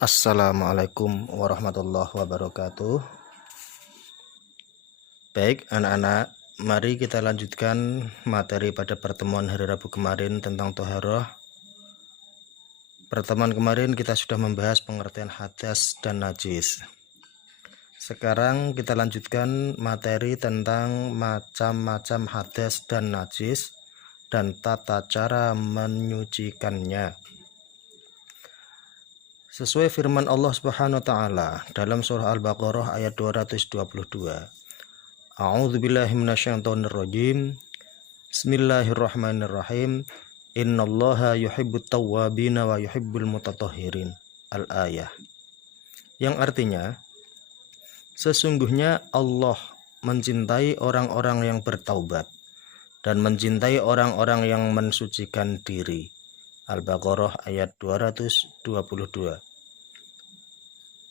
Assalamualaikum warahmatullahi wabarakatuh. Baik anak-anak, mari kita lanjutkan materi pada pertemuan hari Rabu kemarin tentang toharoh. Pertemuan kemarin kita sudah membahas pengertian hadas dan najis. Sekarang kita lanjutkan materi tentang macam-macam hadas dan najis dan tata cara menyucikannya. Sesuai firman Allah Subhanahu wa taala dalam surah Al-Baqarah ayat 222. A'udzubillahi minasyaitonirrajim. Bismillahirrahmanirrahim. Innallaha yuhibbut tawwabina wa yuhibbul mutatahhirin. Al-ayah. Yang artinya, sesungguhnya Allah mencintai orang-orang yang bertaubat dan mencintai orang-orang yang mensucikan diri. Al-Baqarah ayat 222.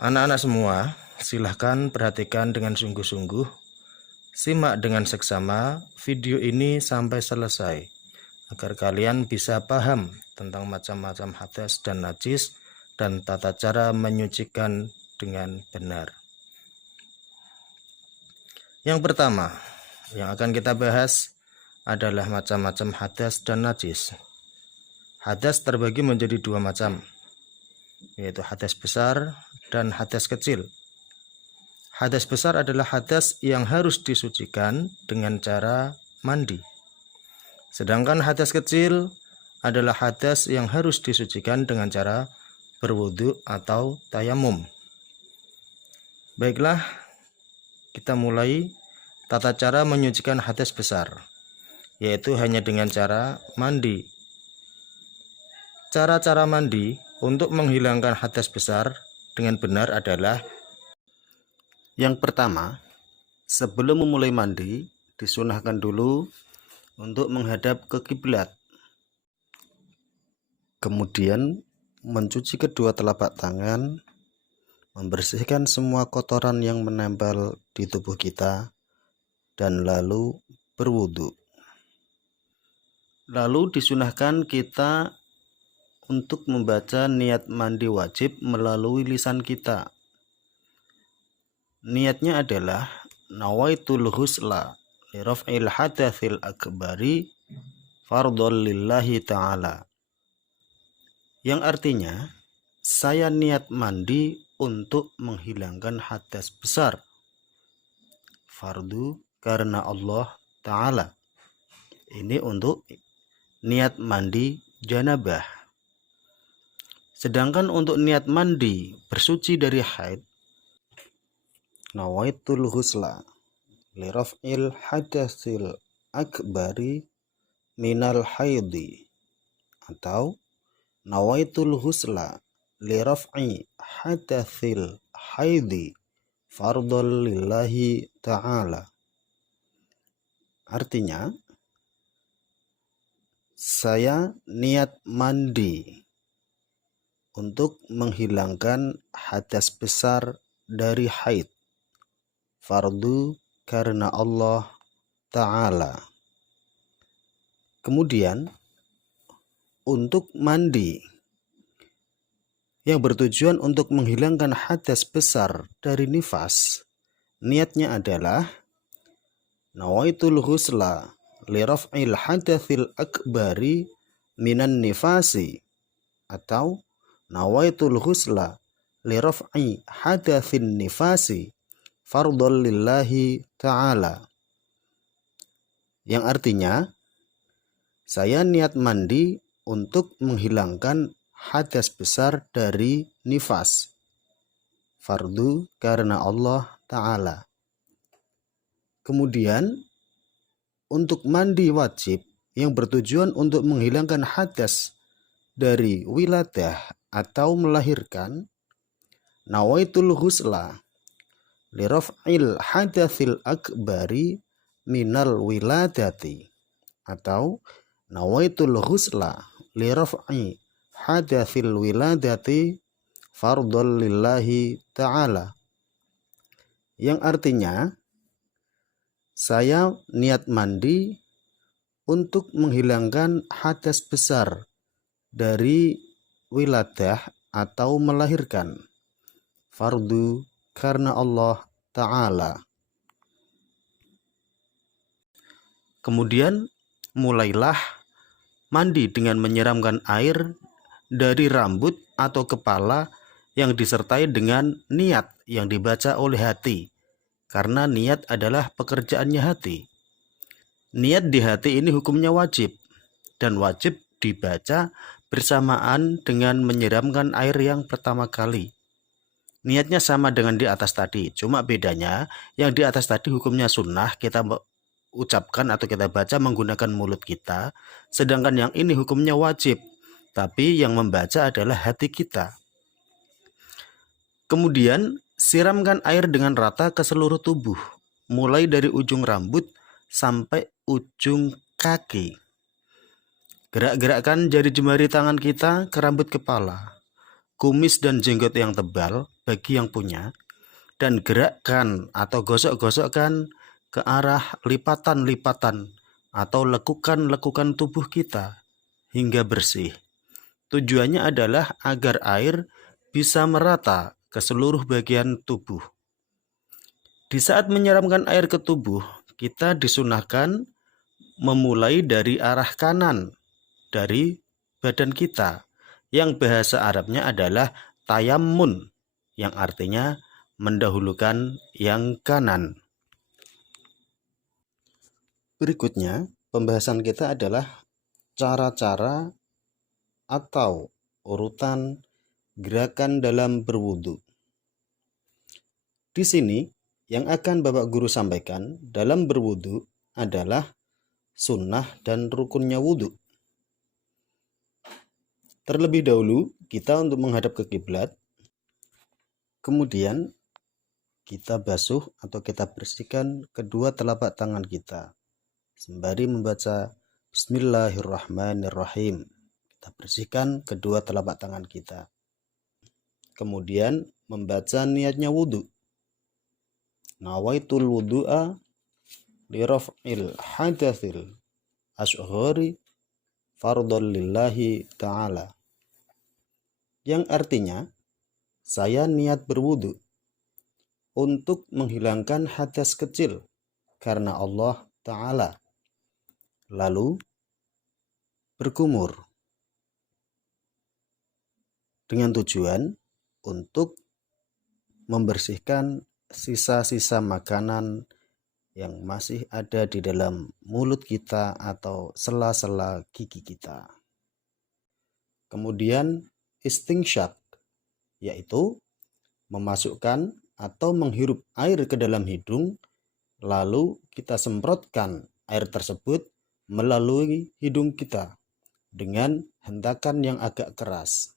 Anak-anak semua, silahkan perhatikan dengan sungguh-sungguh, simak dengan seksama video ini sampai selesai, agar kalian bisa paham tentang macam-macam hadas dan najis dan tata cara menyucikan dengan benar. Yang pertama, yang akan kita bahas adalah macam-macam hadas dan najis. Hadas terbagi menjadi dua macam, yaitu hadas besar dan hadas kecil. Hadas besar adalah hadas yang harus disucikan dengan cara mandi. Sedangkan hadas kecil adalah hadas yang harus disucikan dengan cara berwudu atau tayamum. Baiklah, kita mulai tata cara menyucikan hadas besar, yaitu hanya dengan cara mandi. Cara-cara mandi untuk menghilangkan hadas besar dengan benar adalah: yang pertama, sebelum memulai mandi, disunahkan dulu untuk menghadap ke kiblat. Kemudian, mencuci kedua telapak tangan, membersihkan semua kotoran yang menempel di tubuh kita, dan lalu berwudu. Lalu disunahkan kita untuk membaca niat mandi wajib melalui lisan kita. Niatnya adalah nawaitul husla li raf'il hadatsil akbari fardhon lillahi ta'ala. Yang artinya, saya niat mandi untuk menghilangkan hadas besar, fardu karena Allah Ta'ala. Ini untuk niat mandi janabah. Sedangkan untuk niat mandi bersuci dari haid, nawaitul husla li raf'il hadatsil akbari minal haidi, atau nawaitul husla li raf'i hadatsil haidi fardhon lillahi ta'ala. Artinya, saya niat mandi untuk menghilangkan hadas besar dari haid, fardu karena Allah Ta'ala. Kemudian, untuk mandi yang bertujuan untuk menghilangkan hadas besar dari nifas, niatnya adalah nawaitul husla li raf'il hadatsil akbari minan nifasi, atau nawaitul husla li raf'i hadatsin nifasi fardhon lillahi ta'ala. Yang artinya, saya niat mandi untuk menghilangkan hadas besar dari nifas, fardu karena Allah Ta'ala. Kemudian, untuk mandi wajib yang bertujuan untuk menghilangkan hadas dari wiladah atau melahirkan, nawaitul husla li raf'il hadatsil akbari minal wiladati, atau nawaitul husla li raf'i hadatsil wiladati fardhon lillahi ta'ala. Yang artinya, saya niat mandi untuk menghilangkan hadas besar dari wiladah atau melahirkan. Fardu karena Allah Ta'ala. Kemudian mulailah mandi dengan menyiramkan air dari rambut atau kepala yang disertai dengan niat yang dibaca oleh hati, karena niat adalah pekerjaannya hati. Niat di hati ini hukumnya wajib, dan wajib dibaca bersamaan dengan menyiramkan air yang pertama kali. Niatnya sama dengan di atas tadi, cuma bedanya yang di atas tadi hukumnya sunnah, kita ucapkan atau kita baca menggunakan mulut kita, sedangkan yang ini hukumnya wajib, tapi yang membaca adalah hati kita. Kemudian siramkan air dengan rata ke seluruh tubuh, mulai dari ujung rambut sampai ujung kaki. Gerak-gerakkan jari jemari tangan kita ke rambut kepala, kumis dan jenggot yang tebal bagi yang punya, dan gerakkan atau gosok-gosokkan ke arah lipatan-lipatan atau lekukan-lekukan tubuh kita hingga bersih. Tujuannya adalah agar air bisa merata ke seluruh bagian tubuh. Di saat menyiramkan air ke tubuh, kita disunahkan memulai dari arah kanan dari badan kita, yang bahasa Arabnya adalah tayammun, yang artinya mendahulukan yang kanan. Berikutnya, pembahasan kita adalah cara-cara atau urutan gerakan dalam berwudu. Di sini, yang akan Bapak Guru sampaikan dalam berwudu adalah sunnah dan rukunnya wudu. Terlebih dahulu, kita untuk menghadap ke kiblat, kemudian kita basuh atau kita bersihkan kedua telapak tangan kita sembari membaca Bismillahirrahmanirrahim. Kita bersihkan kedua telapak tangan kita. Kemudian membaca niatnya wudu. Nawaitul wudu'a liraf'il hadatsil ashghari fardhon lillahi ta'ala. Yang artinya, saya niat berwudu untuk menghilangkan hadas kecil karena Allah Ta'ala. Lalu berkumur dengan tujuan untuk membersihkan sisa-sisa makanan yang masih ada di dalam mulut kita atau sela-sela gigi kita. Kemudian istinsyak, yaitu memasukkan atau menghirup air ke dalam hidung, lalu kita semprotkan air tersebut melalui hidung kita dengan hentakan yang agak keras.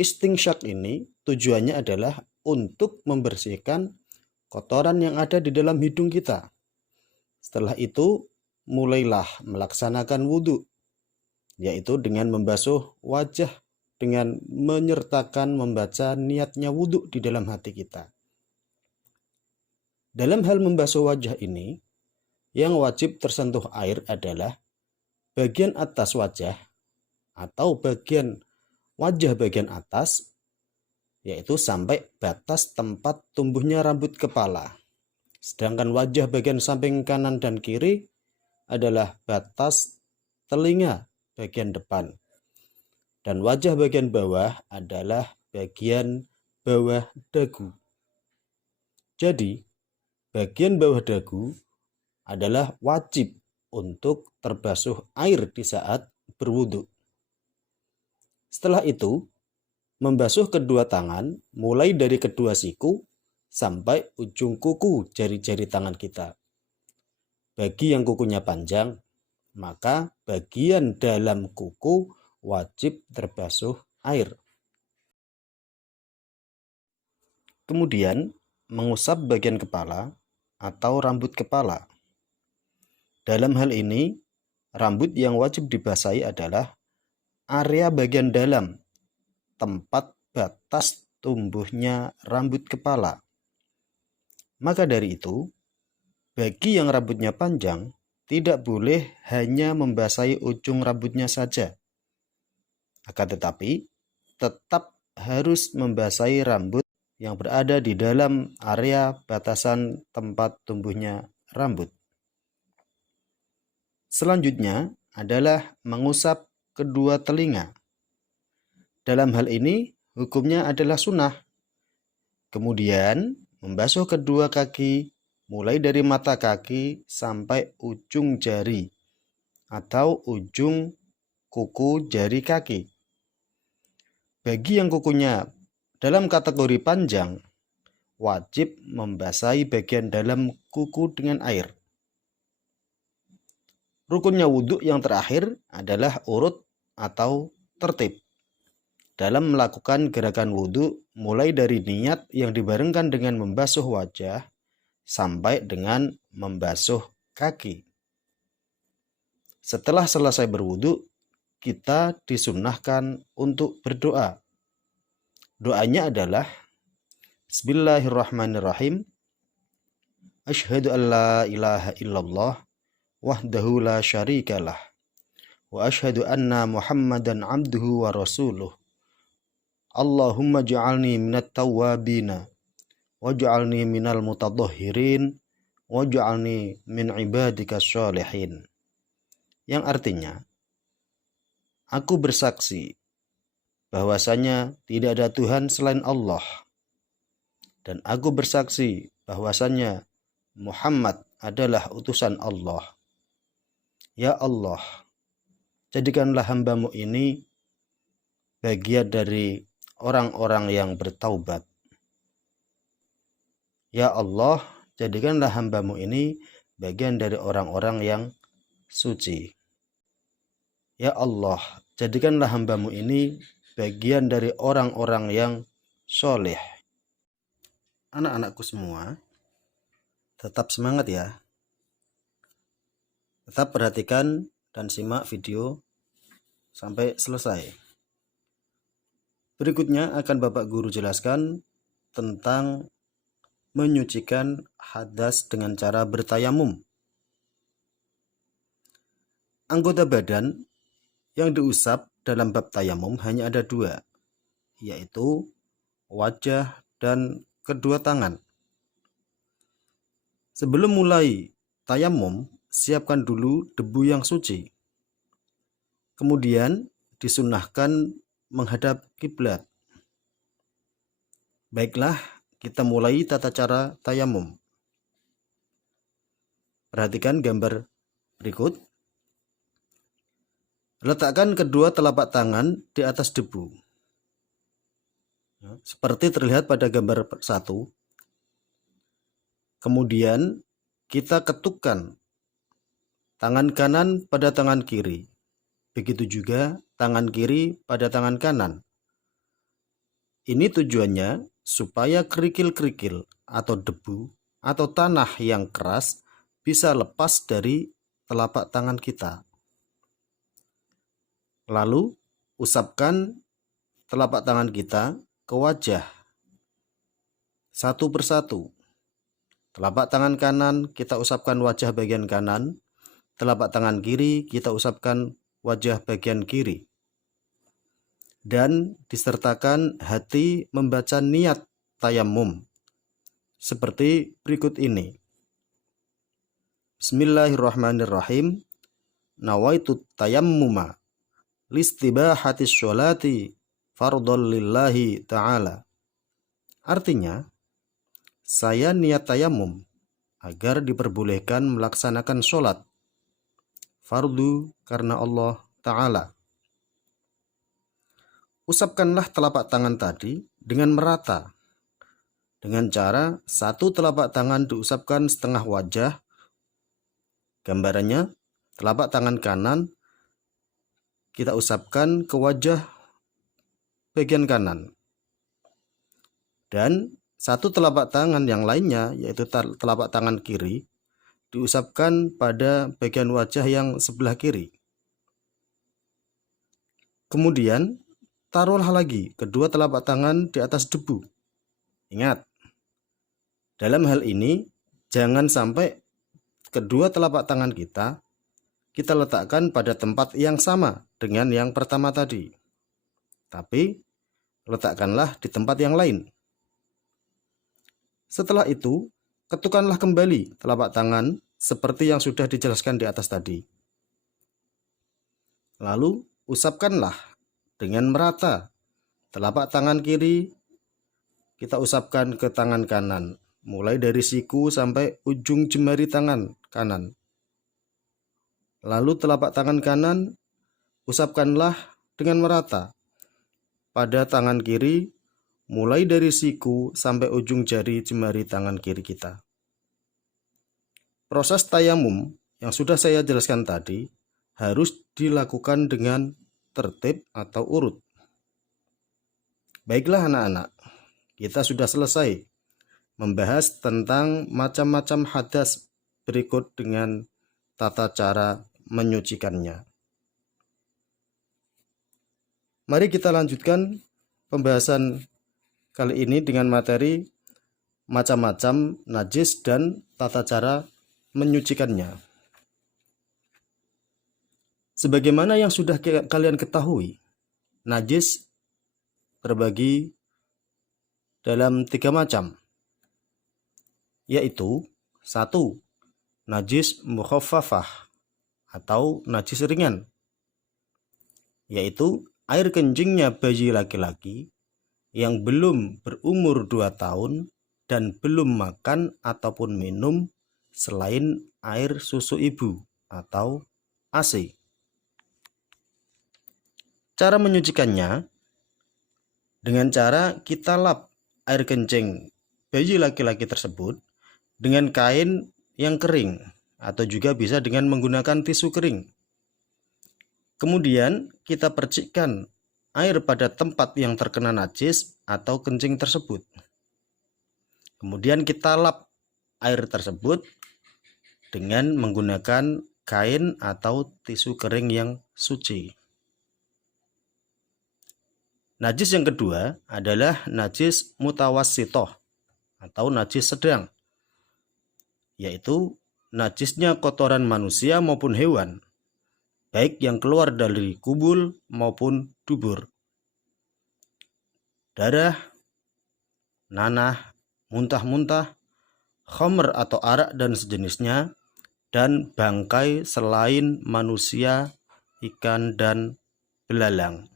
Istinsyak ini tujuannya adalah untuk membersihkan kotoran yang ada di dalam hidung kita. Setelah itu, mulailah melaksanakan wudhu, yaitu dengan membasuh wajah dengan menyertakan membaca niatnya wudhu di dalam hati kita. Dalam hal membasuh wajah ini, yang wajib tersentuh air adalah bagian atas wajah atau bagian wajah bagian atas, yaitu sampai batas tempat tumbuhnya rambut kepala. Sedangkan wajah bagian samping kanan dan kiri adalah batas telinga bagian depan. Dan wajah bagian bawah adalah bagian bawah dagu. Jadi, bagian bawah dagu adalah wajib untuk terbasuh air di saat berwudu. Setelah itu, membasuh kedua tangan mulai dari kedua siku sampai ujung kuku jari-jari tangan kita. Bagi yang kukunya panjang, maka bagian dalam kuku wajib terbasuh air. Kemudian, mengusap bagian kepala atau rambut kepala. Dalam hal ini, rambut yang wajib dibasahi adalah area bagian dalam tempat batas tumbuhnya rambut kepala. Maka dari itu, bagi yang rambutnya panjang, tidak boleh hanya membasahi ujung rambutnya saja. Akan tetapi, tetap harus membasahi rambut yang berada di dalam area batasan tempat tumbuhnya rambut. Selanjutnya adalah mengusap kedua telinga. Dalam hal ini hukumnya adalah sunnah. Kemudian membasuh kedua kaki mulai dari mata kaki sampai ujung jari atau ujung kuku jari kaki. Bagi yang kukunya dalam kategori panjang, wajib membasahi bagian dalam kuku dengan air. Rukunnya wudhu yang terakhir adalah urut atau tertib dalam melakukan gerakan wudhu, mulai dari niat yang dibarengkan dengan membasuh wajah sampai dengan membasuh kaki. Setelah selesai berwudhu, kita disunnahkan untuk berdoa. Doanya adalah Bismillahirrahmanirrahim. Asyhadu an la ilaha illallah wahdahu la syarikalah wa asyhadu anna Muhammadan abduhu wa rasuluh. Allahumma ja'alni minat tawwabina waj'alni minal mutadahhirin waj'alni min ibadika sholihin. Yang artinya, aku bersaksi bahwasanya tidak ada Tuhan selain Allah, dan aku bersaksi bahwasanya Muhammad adalah utusan Allah. Ya Allah, jadikanlah hamba-Mu ini bagian dari orang-orang yang bertaubat. Ya Allah, jadikanlah hamba-Mu ini bagian dari orang-orang yang suci. Ya Allah, jadikanlah hamba-Mu ini bagian dari orang-orang yang soleh. Anak-anakku semua, tetap semangat ya. Tetap perhatikan dan simak video sampai selesai. Berikutnya akan Bapak Guru jelaskan tentang menyucikan hadas dengan cara bertayamum. Anggota badan yang diusap dalam bab tayamum hanya ada dua, yaitu wajah dan kedua tangan. Sebelum mulai tayamum, siapkan dulu debu yang suci. Kemudian disunnahkan menghadap kiblat. Baiklah, kita mulai tata cara tayamum. Perhatikan gambar berikut. Letakkan kedua telapak tangan di atas debu. Seperti terlihat pada gambar 1. Kemudian kita ketukkan tangan kanan pada tangan kiri. Begitu juga tangan kiri pada tangan kanan. Ini tujuannya supaya kerikil-kerikil atau debu atau tanah yang keras bisa lepas dari telapak tangan kita. Lalu usapkan telapak tangan kita ke wajah satu persatu. Telapak tangan kanan kita usapkan wajah bagian kanan, telapak tangan kiri kita usapkan wajah bagian kiri. Dan disertakan hati membaca niat tayamum seperti berikut ini. Bismillahirrahmanirrahim. Nawaitu tayammuma listibahatis sholati fardhon lillahi ta'ala. Artinya, saya niat tayamum agar diperbolehkan melaksanakan sholat fardu karena Allah Ta'ala. Usapkanlah telapak tangan tadi dengan merata, dengan cara satu telapak tangan diusapkan setengah wajah. Gambarannya, telapak tangan kanan kita usapkan ke wajah bagian kanan. Dan satu telapak tangan yang lainnya, yaitu telapak tangan kiri, diusapkan pada bagian wajah yang sebelah kiri. Kemudian, taruhlah lagi kedua telapak tangan di atas debu. Ingat, dalam hal ini jangan sampai kedua telapak tangan kita letakkan pada tempat yang sama dengan yang pertama tadi. Tapi letakkanlah di tempat yang lain. Setelah itu, ketukkanlah kembali telapak tangan seperti yang sudah dijelaskan di atas tadi. Lalu, usapkanlah dengan merata. Telapak tangan kiri kita usapkan ke tangan kanan, mulai dari siku sampai ujung jemari tangan kanan. Lalu telapak tangan kanan usapkanlah dengan merata pada tangan kiri, mulai dari siku sampai ujung jari jemari tangan kiri kita. Proses tayamum yang sudah saya jelaskan tadi harus dilakukan dengan tertib atau urut. Baiklah anak-anak, kita sudah selesai membahas tentang macam-macam hadas berikut dengan tata cara menyucikannya. Mari kita lanjutkan pembahasan kali ini dengan materi macam-macam najis dan tata cara menyucikannya. Sebagaimana yang sudah kalian ketahui, najis terbagi dalam 3 macam, yaitu 1. Najis mukhaffafah atau najis ringan, yaitu air kencingnya bayi laki-laki yang belum berumur 2 tahun dan belum makan ataupun minum selain air susu ibu atau ASI. Cara menyucikannya dengan cara kita lap air kencing bayi laki-laki tersebut dengan kain yang kering atau juga bisa dengan menggunakan tisu kering. Kemudian kita percikkan air pada tempat yang terkena najis atau kencing tersebut. Kemudian kita lap air tersebut dengan menggunakan kain atau tisu kering yang suci. Najis yang kedua adalah najis mutawassithah atau najis sedang, yaitu najisnya kotoran manusia maupun hewan, baik yang keluar dari kubul maupun dubur, darah, nanah, muntah-muntah, khamr atau arak dan sejenisnya, dan bangkai selain manusia, ikan, dan belalang.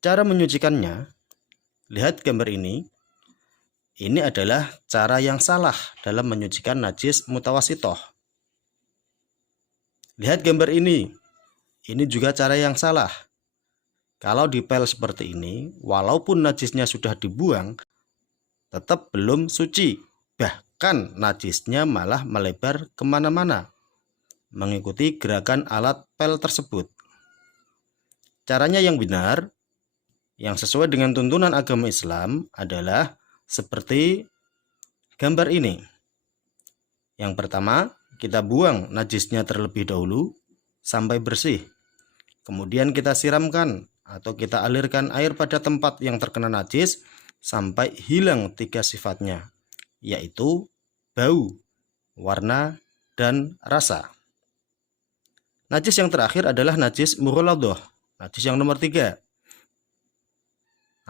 Cara menyucikannya, lihat gambar ini. Ini adalah cara yang salah dalam menyucikan najis mutawassithah. Lihat gambar ini. Ini juga cara yang salah. Kalau dipel seperti ini, walaupun najisnya sudah dibuang, tetap belum suci. Bahkan najisnya malah melebar kemana-mana, mengikuti gerakan alat pel tersebut. Caranya yang benar, yang sesuai dengan tuntunan agama Islam adalah seperti gambar ini. Yang pertama, kita buang najisnya terlebih dahulu sampai bersih. Kemudian kita siramkan atau kita alirkan air pada tempat yang terkena najis sampai hilang 3 sifatnya, yaitu bau, warna, dan rasa. Najis yang terakhir adalah najis mughalladhah, najis yang nomor 3.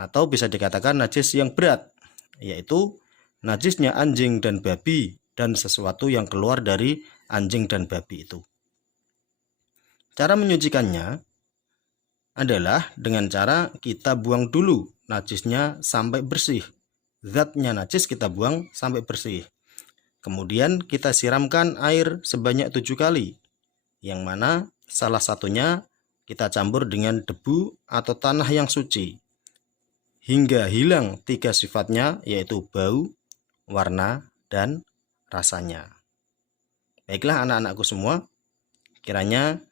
Atau bisa dikatakan najis yang berat, yaitu najisnya anjing dan babi dan sesuatu yang keluar dari anjing dan babi itu. Cara menyucikannya adalah dengan cara kita buang dulu najisnya sampai bersih. Zatnya najis kita buang sampai bersih. Kemudian kita siramkan air sebanyak 7 kali, yang mana salah satunya kita campur dengan debu atau tanah yang suci, hingga hilang 3 sifatnya, yaitu bau, warna, dan rasanya. Baiklah anak-anakku semua, kiranya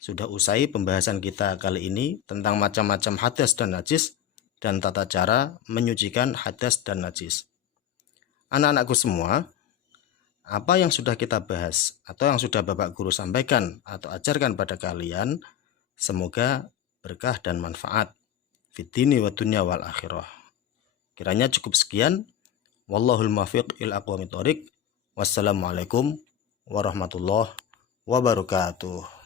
sudah usai pembahasan kita kali ini tentang macam-macam hadas dan najis dan tata cara menyucikan hadas dan najis. Anak-anakku semua, apa yang sudah kita bahas atau yang sudah Bapak Guru sampaikan atau ajarkan pada kalian, semoga berkah dan manfaat fid-dini wa dunya wal akhirah. Kiranya cukup sekian. Wallahul muwaffiq ila aqwamit thoriq. Wassalamualaikum warahmatullahi wabarakatuh.